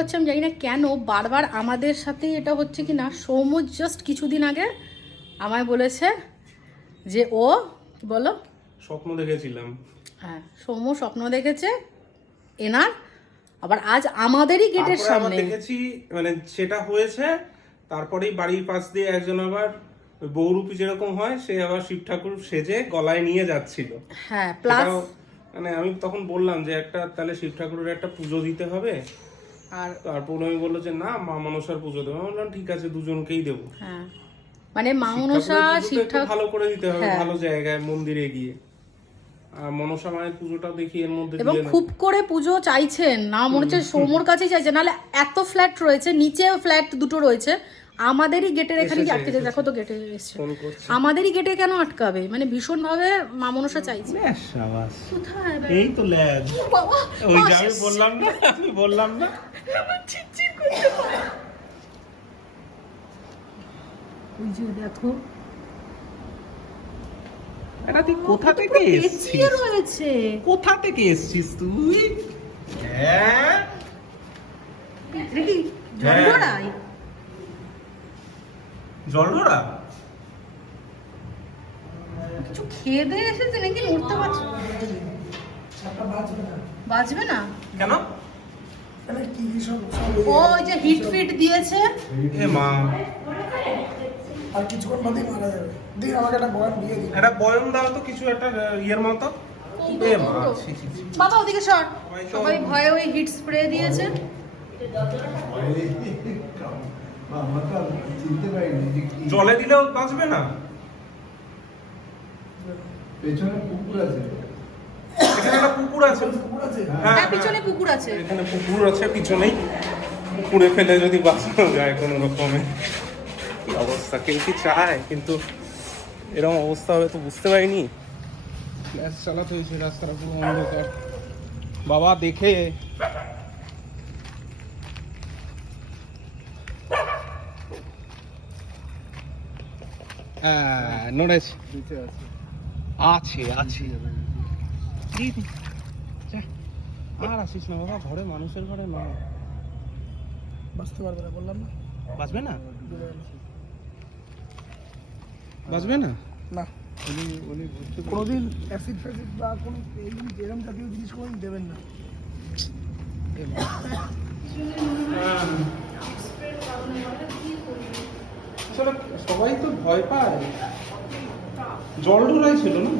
হচ্ছে আমি জানি না কেন বারবার আমাদের সাথেই এটা হচ্ছে কি না। সৌম্য জাস্ট কিছুদিন আগে আমায় বলেছে যে ও বলো স্বপ্ন দেখেছিলাম। হ্যাঁ, সৌম্য স্বপ্ন দেখেছে এনার, আবার আজ আমাদেরই গেটের সামনে দেখেছি, মানে সেটা হয়েছে। তারপরেই বাড়ির পাশ দিয়ে একজন আবার বৌরূপী যেরকম হয় সে আবার শিব ঠাকুর সেজে গলায় নিয়ে যাচ্ছিল। হ্যাঁ, প্লাস মানে আমি তখন বললাম যে একটা তাহলে শিব ঠাকুরের একটা পুজো দিতে হবে। আর তারপর আমি বললো যে না, মা মনসার পুজো দেবো। আমি বললাম ঠিক আছে, দুজনকেই দেবো। হ্যাঁ, মানে মা মনসা শিব ঠাকুর ভালো করে দিতে হবে, ভালো জায়গায় মন্দিরে গিয়ে। আর মনসা মায়ের পুজোটাও দেখি এর মধ্যে এবং খুব করে পুজো চাইছেন না, মনে হচ্ছে সৌম্যর কাছেই চাইছেন। নাহলে এত ফ্ল্যাট রয়েছে, নিচে ফ্ল্যাট দুটো রয়েছে, আমাদেরই গেটের এখানে আটকে যায়। দেখো তো গেটে এসছে, আমাদেরই গেটে কেন আটকাবে? মানে ভীষণ ভাবে মা মনসা চাইছে। কোথায় এই তো ল্যাজ, ওই যে আমি বললাম না, আমি বললাম না চিচির করতে পারে। ওই যে দেখো এটা তুই কোথা থেকে এসেছিস? রয়েছে কোথা থেকে এসেছিস তুই? হ্যাঁ দেখি জলডোরাই জলডোরা কিছু খেয়ে দিয়ে এসেছে নাকি? উঠতে পারছো? বাজবে না কেন? ওই যে হিট ফিট দিয়েছে। এ মা, আর কিছুক্ষণ বাদেই মারা যাবে। দিন আমাকে একটা বয়ান দিয়ে দিন। একটা বয়ম দাও তো, কিছু একটা ইয়ের মতো। এ মা, ছি ছি ছি। বাবা ওদিকে সর, সবাই ভয়ে ওই হিট স্প্রে দিয়েছে। জলে দিলেও বাঁচবে না? পেছনে পুকুর আছে, এখানে একটা পুকুর আছে। পুকুর আছে? হ্যাঁ, পিছনে পুকুর আছে। এখানে পুকুর আছে পিছনেই। পুকুরে ফেলে যদি বাঁচানো যায় কোনো রকমে। কি অবস্থা, কেউ কি চায়? কিন্তু এরকম অবস্থা হবে তো বুঝতে পারিনি। গ্যাস চালাতে হয়েছে, রাস্তাটা পুরো অন্ধকার। বাবা দেখে নড়েছে, নিচে আছে। আছে আছে। আর আসিস না বাবা, ঘরে মানুষের ঘরে নয়। বাঁচতে পারবে না বললাম না। বাঁচবে না? বাঁচবে না? না, উনি বুঝতে কোনোদিন অ্যাসিড ফ্যাসিড বা কোনো এই এরকম জাতীয় জিনিস কোনোদিন দেবেন না। আসলে সবাই তো ভয় পায়। জল ঢোলাই ছিল না?